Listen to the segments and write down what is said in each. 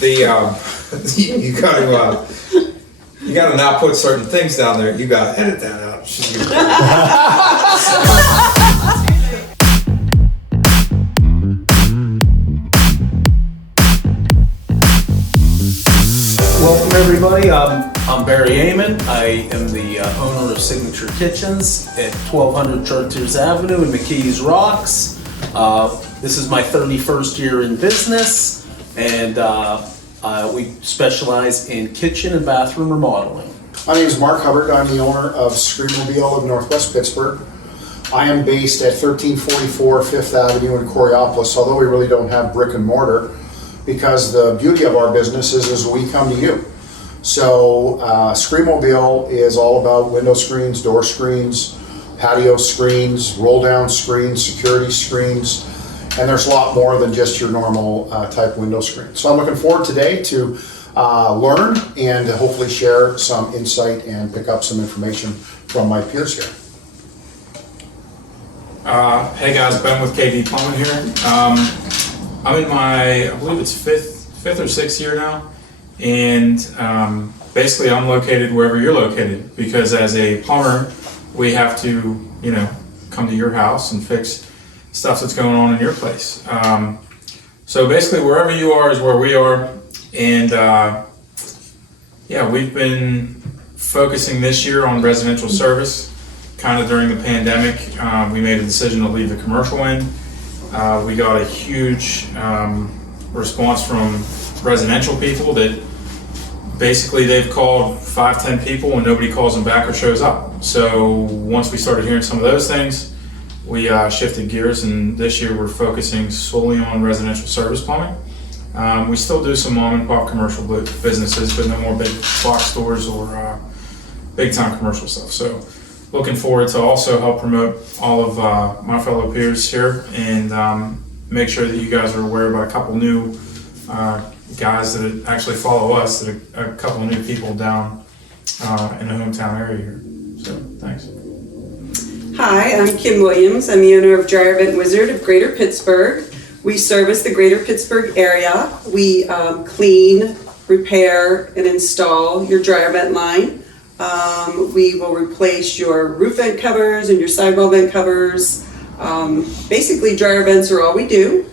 you got to not put certain things down there. You got to edit that out. Welcome everybody, I'm Barry Amon. I am the owner of Signature Kitchens at 1200 Chartiers Avenue in McKees Rocks. This is my 31st year in business, and we specialize in kitchen and bathroom remodeling. My name is Mark Hubbard. I'm the owner of Screamobile of Northwest Pittsburgh. I am based at 1344 Fifth Avenue in Coriopolis, although we really don't have brick and mortar, because the beauty of our business is we come to you. So Screamobile is all about window screens, door screens, patio screens, roll down screens, security screens, and there's a lot more than just your normal type window screen. So I'm looking forward today to learn and hopefully share some insight and pick up some information from my peers here. Hey guys, Ben with KD Plumbing here. I'm in my, I believe it's fifth or sixth year now, and basically I'm located wherever you're located, because as a plumber, we have to, come to your house and fix stuff that's going on in your place. So basically wherever you are is where we are, and we've been focusing this year on residential service. Kind of during the pandemic, we made a decision to leave the commercial end. We got a huge response from residential people that basically they've called 5-10 people and nobody calls them back or shows up. So once we started hearing some of those things, we shifted gears, and this year we're focusing solely on residential service plumbing. We still do some mom and pop commercial businesses, but no more big box stores or big time commercial stuff. So looking forward to also help promote all of my fellow peers here, and make sure that you guys are aware about a couple new guys that actually follow us, that a couple of new people down in the hometown area here. So thanks. Hi, I'm Kim Williams. I'm the owner of Dryer Vent Wizard of Greater Pittsburgh. We service the Greater Pittsburgh area. We clean, repair, and install your dryer vent line. We will replace your roof vent covers and your sidewall vent covers. Basically, dryer vents are all we do.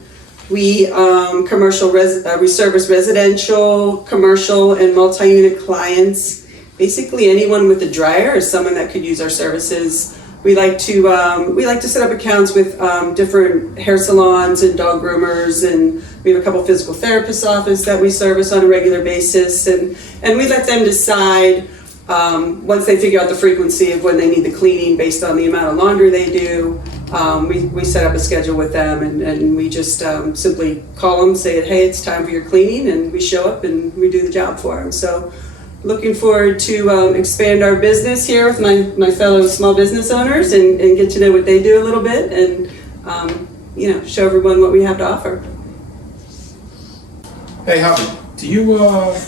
We we service residential, commercial, and multi-unit clients. Basically, anyone with a dryer is someone that could use our services. We like to set up accounts with different hair salons and dog groomers, and we have a couple physical therapist offices that we service on a regular basis, and we let them decide. Once they figure out the frequency of when they need the cleaning based on the amount of laundry they do, we set up a schedule with them, and we just simply call them, say, hey, it's time for your cleaning, and we show up and we do the job for them. So looking forward to expand our business here with my fellow small business owners, and get to know what they do a little bit, and show everyone what we have to offer. Hey, Hobby, do you,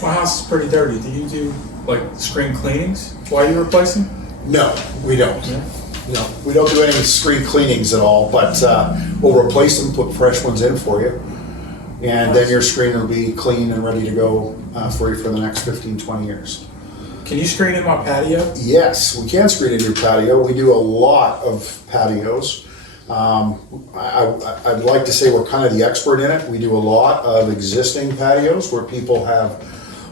my house is pretty dirty. Do you do like screen cleanings while you're replacing? No, we don't. Yeah. No, we don't do any screen cleanings at all, but we'll replace them, put fresh ones in for you, and then your screen will be clean and ready to go for you for the next 15-20 years. Can you screen in my patio? Yes, we can screen in your patio. We do a lot of patios. I'd like to say we're kind of the expert in it. We do a lot of existing patios where people have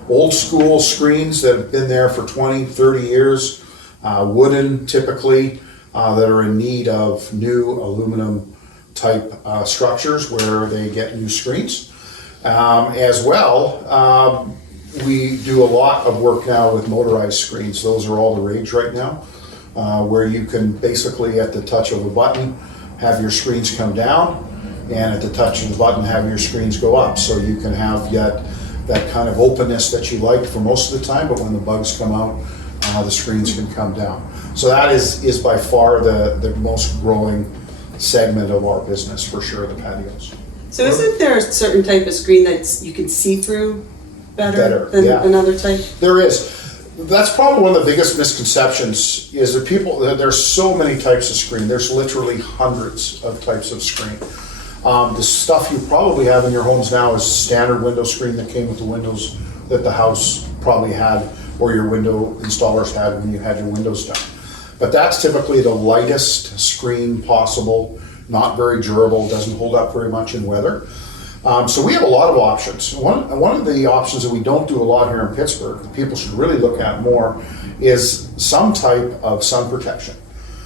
old school screens that have been there for 20, 30 years, wooden typically, that are in need of new aluminum type structures where they get new screens. As well, we do a lot of work now with motorized screens. Those are all the rage right now, where you can basically at the touch of a button have your screens come down, and at the touch of the button have your screens go up. So you can have yet that kind of openness that you like for most of the time, but when the bugs come out, the screens can come down. So that is by far the most growing segment of our business, for sure, the patios. So isn't there a certain type of screen that you can see through better than another type? There is. That's probably one of the biggest misconceptions, is that there's so many types of screen. There's literally hundreds of types of screen. The stuff you probably have in your homes now is standard window screen that came with the windows that the house probably had, or your window installers had when you had your windows done. But that's typically the lightest screen possible, not very durable, doesn't hold up very much in weather. So we have a lot of options. One of the options that we don't do a lot here in Pittsburgh, that people should really look at more, is some type of sun protection.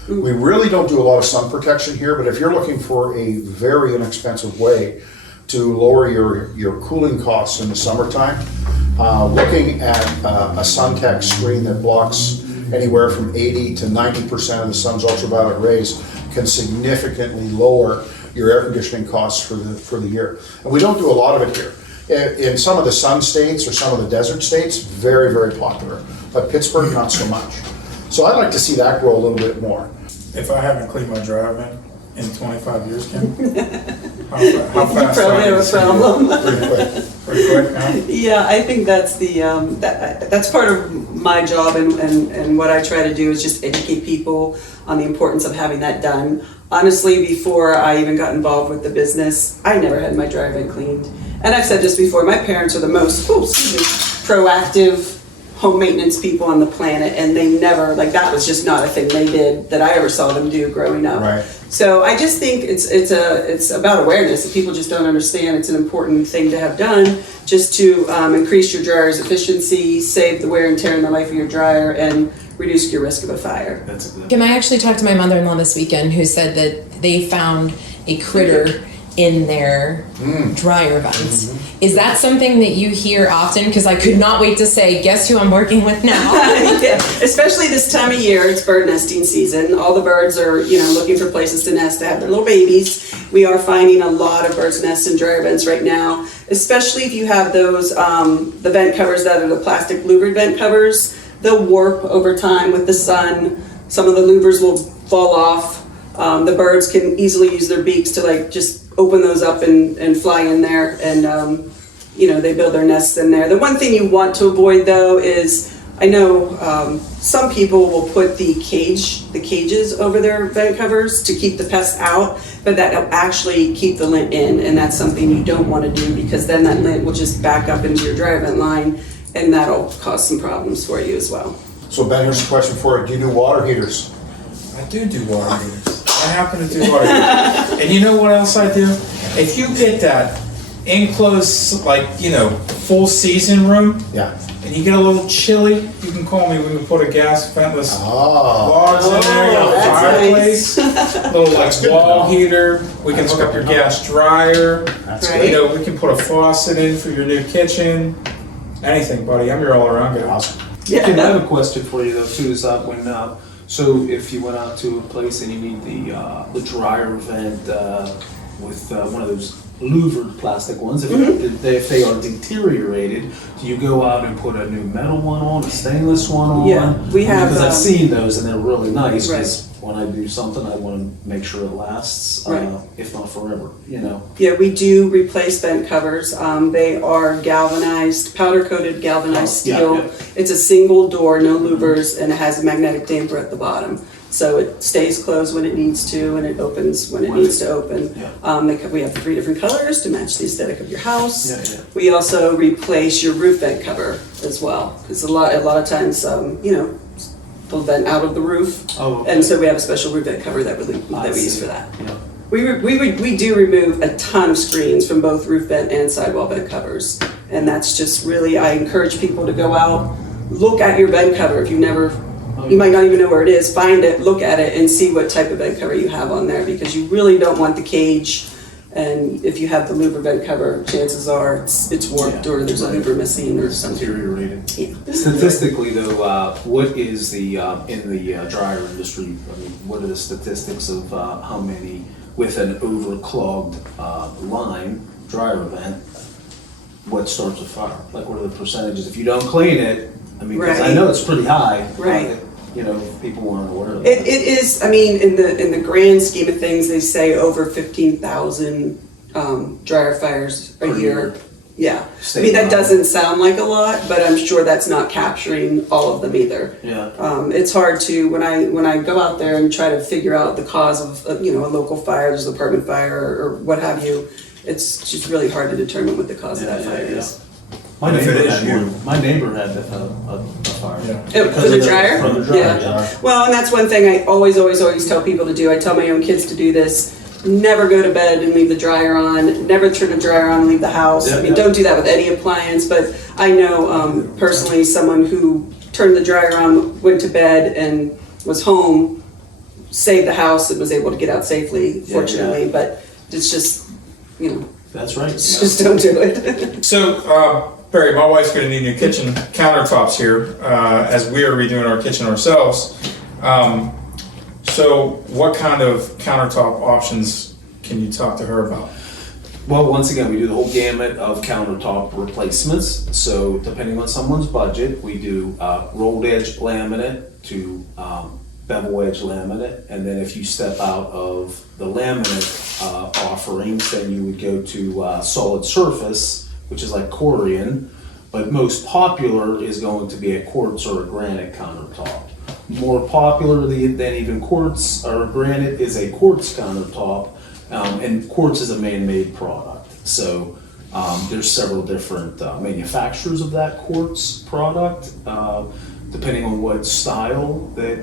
We really don't do a lot of sun protection here, but if you're looking for a very inexpensive way to lower your cooling costs in the summertime, looking at a SunTech screen that blocks anywhere from 80 to 90% of the sun's ultraviolet rays can significantly lower your air conditioning costs for the year. And we don't do a lot of it here. In some of the sun states or some of the desert states, very, very popular. But Pittsburgh, not so much. So I'd like to see that grow a little bit more. If I haven't cleaned my driveway in 25 years, Kim, how fast You probably have a problem. Pretty quick. Pretty quick, huh? Yeah, I think that's the that's part of my job, and what I try to do is just educate people on the importance of having that done. Honestly, before I even got involved with the business, I never had my driveway cleaned. And I've said this before, my parents are the most proactive home maintenance people on the planet, and they never, like, that was just not a thing they did that I ever saw them do growing up. Right. So I just think it's about awareness. If people just don't understand, it's an important thing to have done, just to increase your dryer's efficiency, save the wear and tear in the life of your dryer, and reduce your risk of a fire. That's a good. Kim, I actually talked to my mother-in-law this weekend who said that they found a critter in their dryer vents. Is that something that you hear often? Because I could not wait to say, guess who I'm working with now? Yeah, especially this time of year, it's bird nesting season. All the birds are, looking for places to nest to have their little babies. We are finding a lot of birds' nests in dryer vents right now, especially if you have those, the vent covers that are the plastic louvered vent covers. They'll warp over time with the sun. Some of the louvers will fall off. The birds can easily use their beaks to just open those up and fly in there, and they build their nests in there. The one thing you want to avoid though is, I know some people will put the cages over their vent covers to keep the pests out, but that'll actually keep the lint in, and that's something you don't want to do, because then that lint will just back up into your dryer vent line, and that'll cause some problems for you as well. So Ben, here's a question for you. Do you do water heaters? I do water heaters. I happen to do water heaters. And you know what else I do? If you get that enclosed, full season room, Yeah. and you get a little chilly, you can call me. We can put a gas ventless logs in there, you that's fireplace, little wall heater. We can hook up your gas dryer. That's Right. good. We can put a faucet in for your new kitchen. Anything, buddy. I'm your all-around guy. Awesome. Kim, I have a question for you though too. Is so if you went out to a place and you need the dryer vent with one of those louvered plastic ones, if they are deteriorated, do you go out and put a new metal one on, a stainless one on? Yeah, we have, Because I've seen those and they're really nice. Right. Because when I do something, I want to make sure it lasts, Right. if not forever. Yeah, we do replace vent covers. They are galvanized, powder-coated galvanized Oh, yeah, steel. yeah. It's a single door, no louvers, and it has a magnetic damper at the bottom. So it stays closed when it needs to, and it opens when it needs to open. Yeah. We have 3 different colors to match the aesthetic of your house. Yeah, yeah. We also replace your roof vent cover as well. Because a lot of times, they'll vent out of the roof. Oh, okay. And so we have a special roof vent cover that we use see. for that. Yeah. We do remove a ton of screens from both roof vent and sidewall vent covers, and that's just really, I encourage people to go out, look at your vent cover. If you might not even know where it is, find it, look at it, and see what type of vent cover you have on there, because you really don't want the cage. And if you have the louver vent cover, chances are it's warped, or there's a louver missing or something. Deteriorated. Yeah. Statistically, though, what is the in the dryer industry? I mean, what are the statistics of how many with an overclogged line dryer vent? What starts a fire? Like, what are the percentages? If you don't clean it, I mean, 'cause I Right. know it's pretty high. Right. People aren't aware of It that. is, I mean, in the grand scheme of things, they say over 15,000 dryer fires a Per year Yeah, I Stay mean, that level. doesn't sound like a lot, but I'm sure that's not capturing all of them either. Yeah. It's hard to, when I go out there and try to figure out the cause of, a local fire, there's an apartment fire or what have you, it's just really hard to determine what the cause of that fire is. My If it neighbor is had you. one. My neighbor had a fire. Yeah. Because For the of dryer? For the dryer, Yeah. yeah. Well, and that's one thing I always tell people to do. I tell my own kids to do this. Never go to bed and leave the dryer on. Never turn the dryer on and leave the house. Yep, I mean, yep. don't do that with any appliance, but I know personally someone who turned the dryer on, went to bed and was home, saved the house and was able to get out safely, fortunately. yeah. But it's just, That's right. just don't do it. So, Barry, my wife's going to need new kitchen countertops here as we are redoing our kitchen ourselves. So, what kind of countertop options can you talk to her about? Well, once again, we do the whole gamut of countertop replacements. So depending on someone's budget, we do rolled edge laminate to bevel edge laminate. And then if you step out of the laminate offerings, then you would go to solid surface, which is like Corian. But most popular is going to be a quartz or a granite countertop. More popular than even quartz or granite is a quartz countertop. And quartz is a man-made product, so there's several different manufacturers of that quartz product, depending on what style that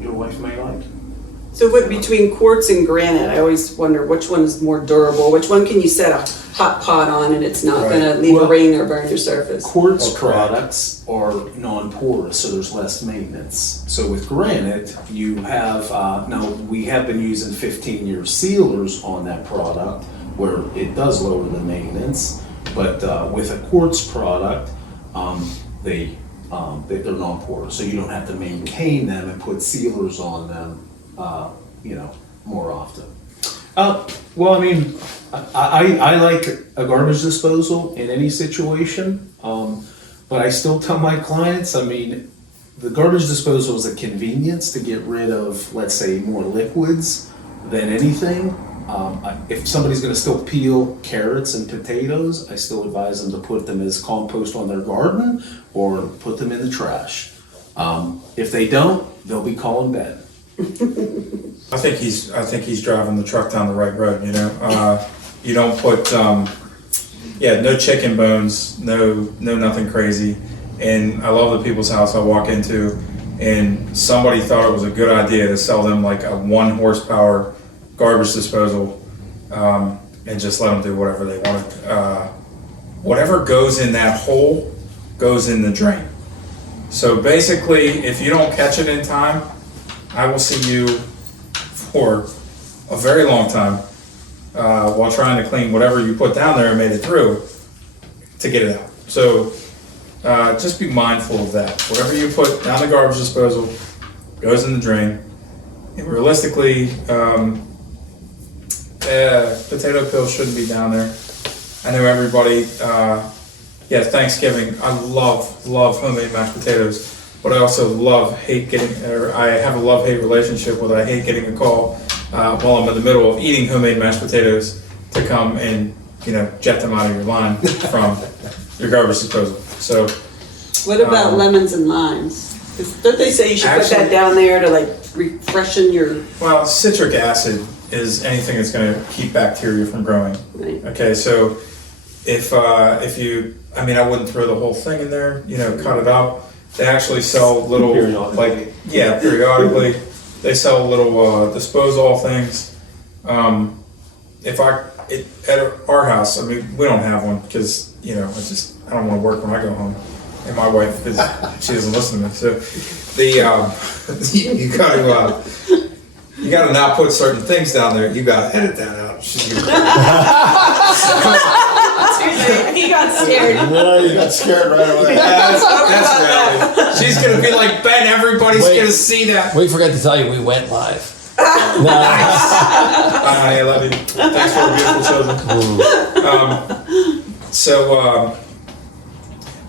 your wife may like. So what between quartz and granite, I always wonder which one is more durable. Which one can you set a hot pot on and it's not going to leave a Well, ring or burn your surface? Quartz Or crack. products are non-porous, so there's less maintenance. So with granite, you have, now we have been using 15-year sealers on that product where it does lower the maintenance, but with a quartz product, they're non-porous, so you don't have to maintain them and put sealers on them, more often. Well, I mean, I like a garbage disposal in any situation, but I still tell my clients, I mean, the garbage disposal is a convenience to get rid of, let's say, more liquids than anything. If somebody's gonna still peel carrots and potatoes, I still advise them to put them as compost on their garden or put them in the trash. If they don't, they'll be calling Ben. I think he's driving the truck down the right road. You don't put, no chicken bones, no nothing crazy. And I love the people's house I walk into, and somebody thought it was a good idea to sell them like a 1 horsepower garbage disposal, and just let them do whatever they want. Whatever goes in that hole goes in the drain. So basically, if you don't catch it in time, I will see you for a very long time while trying to clean whatever you put down there and made it through to get it out. So just be mindful of that. Whatever you put down the garbage disposal goes in the drain. And realistically, potato peels shouldn't be down there. I know everybody, Thanksgiving, I love homemade mashed potatoes. But I also I have a love-hate relationship with I hate getting a call while I'm in the middle of eating homemade mashed potatoes to come and, jet them out of your line from your garbage disposal. So. What about lemons and limes? Don't they say you should put that down there to like refreshen your... Well, citric acid is anything that's going to keep bacteria from growing. Right. Okay, so if you, I wouldn't throw the whole thing in there, cut it up. They actually sell little, periodically. They sell little disposal things. At our house, we don't have one because, I don't want to work when I go home. And my wife, she doesn't listen to me. So you got to not put certain things down there. You got to edit that out. He got scared. Yeah, you got scared right away. That's reality. She's gonna be like, Ben, everybody's gonna see that. We forgot to tell you we went live. I love you. Thanks for a beautiful children.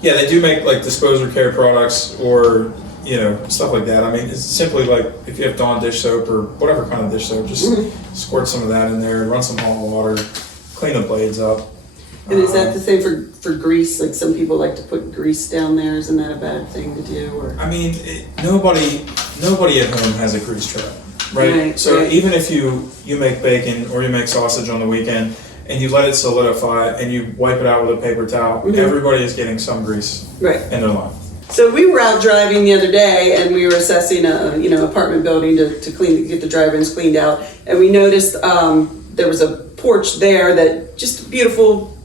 They do make like disposer care products or stuff like that. It's simply like if you have Dawn dish soap or whatever kind of dish soap, just squirt some of that in there, run some hot water, clean the blades up. And is that the same for grease? Like some people like to put grease down there. Isn't that a bad thing to do? Or I mean, nobody at home has a grease trap, right? Right, So right. even if you make bacon or you make sausage on the weekend and you let it solidify and you wipe it out with a paper towel, everybody is getting some grease right. in their life. So we were out driving the other day, and we were assessing a apartment building to get the drive-ins cleaned out, and we noticed there was a porch there that just a beautiful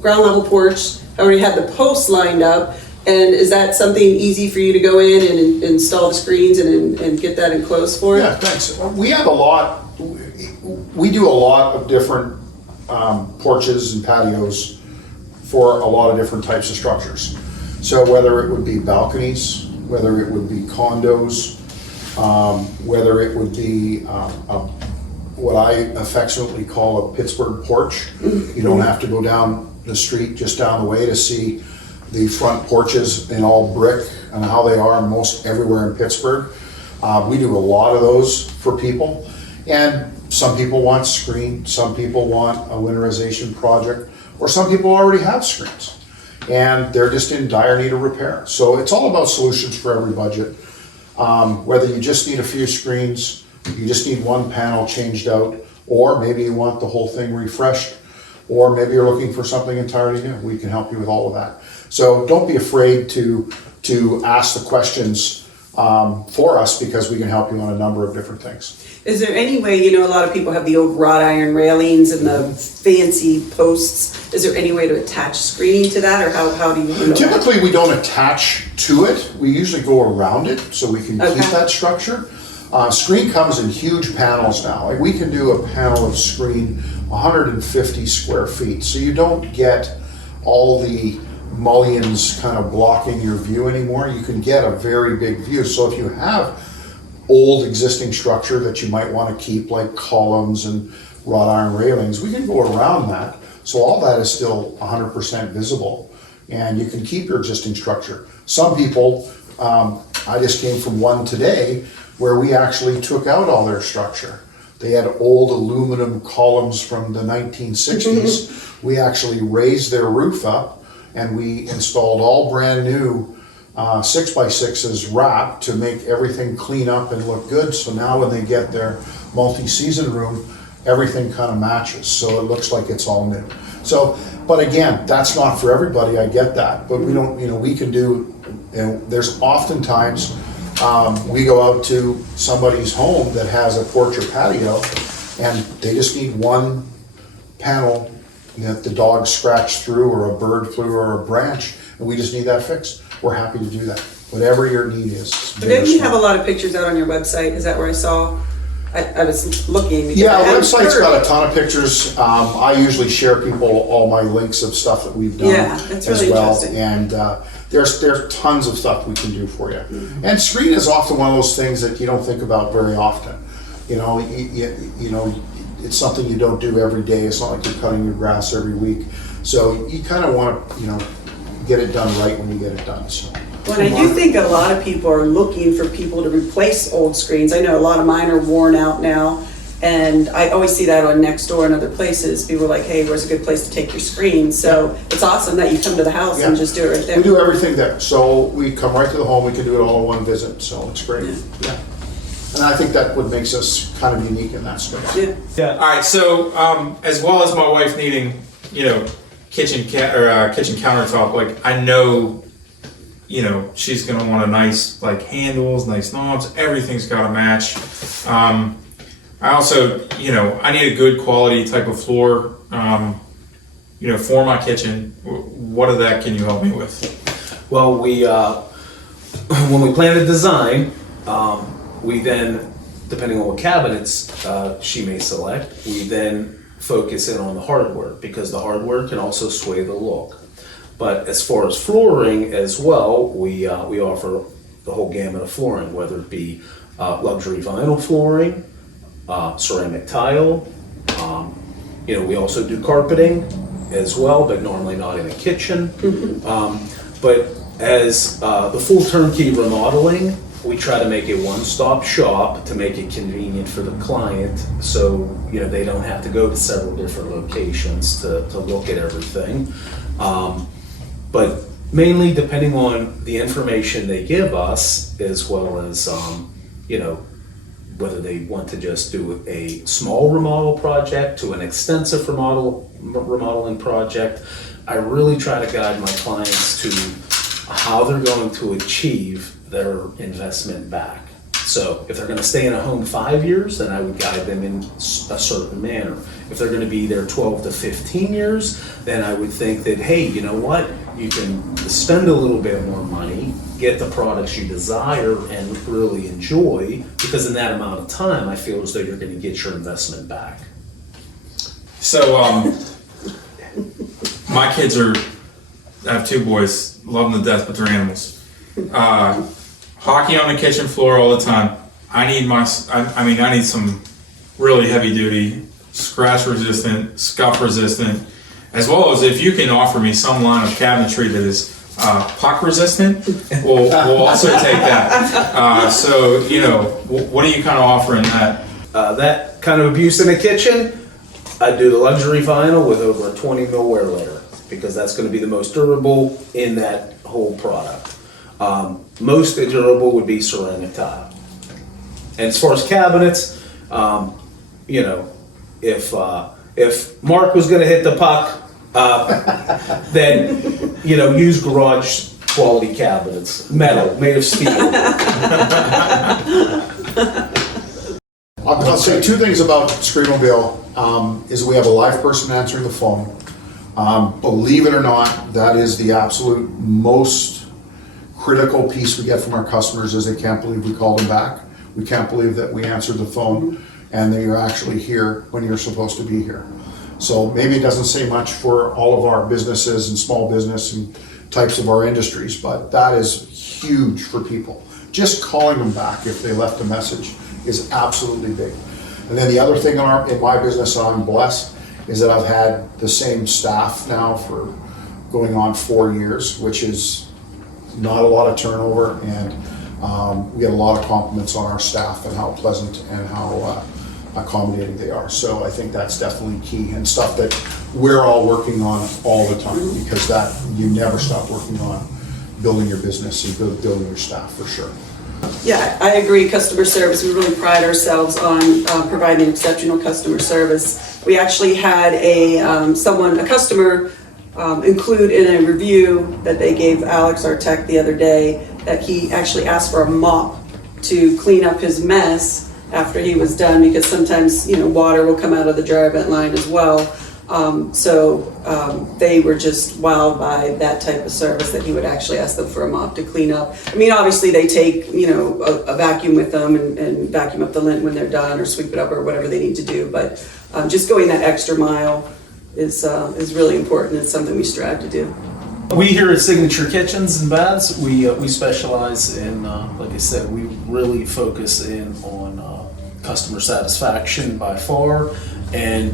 ground level porch. Already had the posts lined up, and is that something easy for you to go in and install the screens and get that enclosed for it? Yeah, thanks. We have a lot, we do a lot of different porches and patios for a lot of different types of structures. So whether it would be balconies, whether it would be condos, whether it would be what I affectionately call a Pittsburgh porch. You don't have to go down the street just down the way to see the front porches in all brick and how they are most everywhere in Pittsburgh. We do a lot of those for people. And some people want screen, some people want a winterization project, or some people already have screens and they're just in dire need of repair. So it's all about solutions for every budget. Whether you just need a few screens, you just need one panel changed out, or maybe you want the whole thing refreshed, or maybe you're looking for something entirely new. We can help you with all of that. So don't be afraid to ask the questions for us, because we can help you on a number of different things. Is there any way, a lot of people have the old wrought iron railings and the fancy posts. Is there any way to attach screening to that, or how do you handle that? Typically, we don't attach to it. We usually go around it so we can keep Okay. that structure. Screen comes in huge panels now. Like we can do a panel of screen 150 square feet. So you don't get all the mullions kind of blocking your view anymore. You can get a very big view. So if you have old existing structure that you might want to keep, like columns and wrought iron railings, we can go around that. So all that is still 100% visible, and you can keep your existing structure. Some people, I just came from one today where we actually took out all their structure. They had old aluminum columns from the 1960s. We actually raised their roof up, and we installed all brand new 6x6s wrapped to make everything clean up and look good. So now when they get their multi-season room, everything kind of matches. So it looks like it's all new. So, but again, that's not for everybody. I get that, but we don't, we can do, there's oftentimes, we go out to somebody's home that has a porch or patio, and they just need one panel that the dog scratched through, or a bird flew, or a branch, and we just need that fixed. We're happy to do that. Whatever your need is. But don't you have a lot of pictures out on your website? Is that where I saw? I was looking. because Yeah, I our hadn't website's heard. got a ton of pictures. I usually share people all my links of stuff that we've done Yeah, that's really as well. interesting. And there's tons of stuff we can do for you. And screen is often one of those things that you don't think about very often. It's something you don't do every day. It's not like you're cutting your grass every week. So you kind of want to, get it done right when you get it done. So. Well, I do think a lot of people are looking for people to replace old screens. I know a lot of mine are worn out now, and I always see that on Nextdoor and other places. People are like, hey, where's a good place to take your screen? So it's awesome that you come to the house and Yeah. just do it right there. We do everything there. So we come right to the home. We can do it all in one visit. So it's great. Yeah. And I think that what makes us kind of unique in that space. Yeah. All right, so as well as my wife needing, kitchen countertop, like I know, she's gonna want a nice handles, nice knobs. Everything's got to match. I also, I need a good quality type of floor, for my kitchen. What of that can you help me with? Well, we when we plan the design, we then, depending on what cabinets she may select, we then focus in on the hardware, because the hardware can also sway the look. But as far as flooring as well, we offer the whole gamut of flooring, whether it be luxury vinyl flooring, ceramic tile. We also do carpeting as well, but normally not in a kitchen. But as the full turnkey remodeling, we try to make a one-stop shop to make it convenient for the client, so they don't have to go to several different locations to look at everything. But mainly depending on the information they give us, as well as whether they want to just do a small remodel project to an extensive remodeling project, I really try to guide my clients to how they're going to achieve their investment back. So if they're going to stay in a home 5 years, then I would guide them in a certain manner. If they're going to be there 12 to 15 years, then I would think that, hey, you know what? You can spend a little bit more money, get the products you desire and really enjoy, because in that amount of time, I feel as though you're going to get your investment back. So, my kids I have 2 boys, love them to death, but they're animals. Hockey on the kitchen floor all the time. I need some really heavy duty, scratch resistant, scuff resistant, as well as if you can offer me some line of cabinetry that is puck resistant, we'll also take that. So, what are you kind of offering that? That kind of abuse in the kitchen, I do the luxury vinyl with over a 20 mil wear layer, because that's going to be the most durable in that whole product. Most durable would be ceramic tile. And as far as cabinets, if Mark was going to hit the puck, then use garage quality cabinets, metal, made of steel. I'll say 2 things about Screamobile, is we have a live person answering the phone. Believe it or not, that is the absolute most critical piece we get from our customers, is they can't believe we called them back. We can't believe that we answered the phone and that you're actually here when you're supposed to be here. So maybe it doesn't say much for all of our businesses and small business and types of our industries, but that is huge for people. Just calling them back if they left a message is absolutely big. And then the other thing in my business I'm blessed is that I've had the same staff now for going on 4 years, which is not a lot of turnover, and we get a lot of compliments on our staff and how pleasant and how accommodating they are. So I think that's definitely key, and stuff that we're all working on all the time, because that you never stop working on building your business and building your staff, for sure. Yeah, I agree. Customer service, we really pride ourselves on providing exceptional customer service. We actually had a customer include in a review that they gave Alex, our tech, the other day, that he actually asked for a mop to clean up his mess after he was done, because sometimes water will come out of the dryer vent line as well. They were just wowed by that type of service, that he would actually ask them for a mop to clean up. I mean, obviously they take a vacuum with them and vacuum up the lint when they're done, or sweep it up, or whatever they need to do. But just going that extra mile is really important. It's something we strive to do. We here at Signature Kitchens and Baths, we specialize in, like I said, we really focus in on customer satisfaction by far, and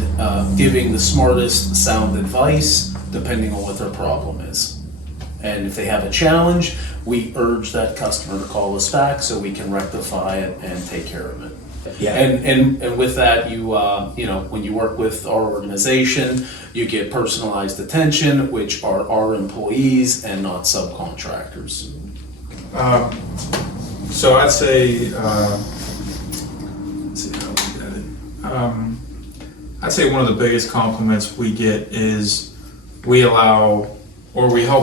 giving the smartest sound advice depending on what their problem is. And if they have a challenge, we urge that customer to call us back so we can rectify it and take care of it. Yeah. And with that, when you work with our organization, you get personalized attention, which are our employees and not subcontractors. So I'd say, let's see how we got it. I'd say one of the biggest compliments we get is we help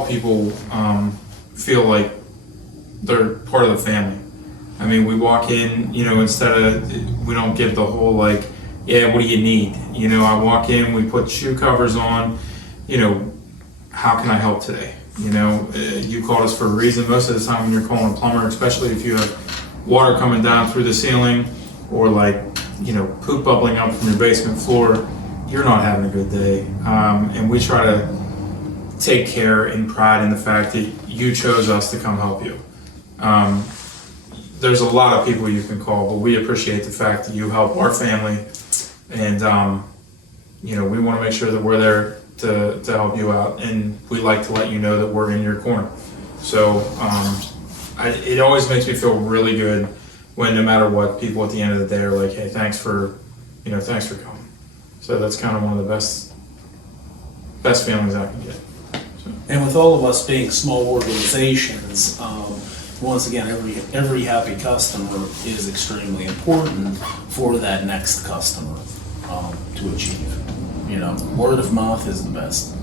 people feel like they're part of the family. I mean, we walk in, we don't give the whole what do you need? I walk in, we put shoe covers on, how can I help today? You called us for a reason. Most of the time when you're calling a plumber, especially if you have water coming down through the ceiling, or poop bubbling up from your basement floor, you're not having a good day. And we try to take care and pride in the fact that you chose us to come help you. There's a lot of people you can call, but we appreciate the fact that you help our family, and we want to make sure that we're there to help you out, and we like to let you know that we're in your corner. So it always makes me feel really good when no matter what, people at the end of the day are like, hey, thanks for coming. So that's kind of one of the best feelings I can get. So. And with all of us being small organizations, once again, every happy customer is extremely important for that next customer to achieve. You know, word of mouth is the best.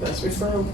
Best referral.